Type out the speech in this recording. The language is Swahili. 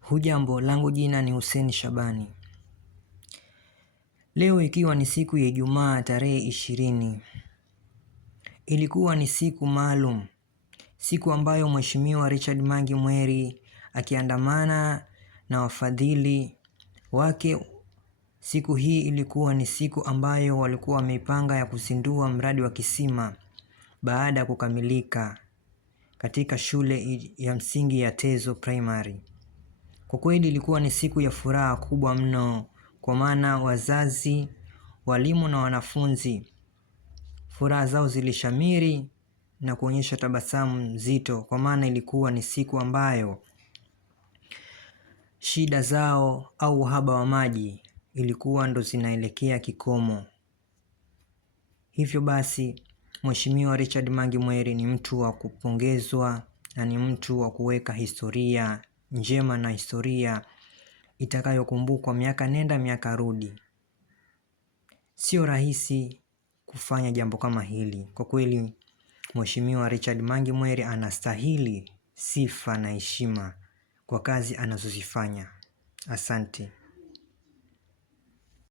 Hujambo, langu jina ni Hussein Shabani. Leo ikiwa ni siku ya Ijumaa tarehe 20. Ilikuwa ni siku maalum. Siku ambayo Mheshimiwa Richard Mwangi Mweri akiandamana na wafadhili wake. Siku hii ilikuwa ni siku ambayo walikuwa wameipanga ya kuzindua mradi wa kisima baada ya kukamilika katika shule ya msingi ya Tezo Primary. Kwa kweli ilikuwa ni siku ya furaha kubwa mno, kwa maana wazazi, walimu na wanafunzi furaha zao zilishamiri na kuonyesha tabasamu nzito, kwa maana ilikuwa ni siku ambayo shida zao au uhaba wa maji ilikuwa ndo zinaelekea kikomo. Hivyo basi Mheshimiwa Richard Mwangi Mweri ni mtu wa kupongezwa na ni mtu wa kuweka historia njema na historia itakayokumbukwa miaka nenda miaka rudi. Sio rahisi kufanya jambo kama hili. Kwa kweli Mheshimiwa Richard Mwangi Mweri anastahili sifa na heshima kwa kazi anazozifanya. Asante.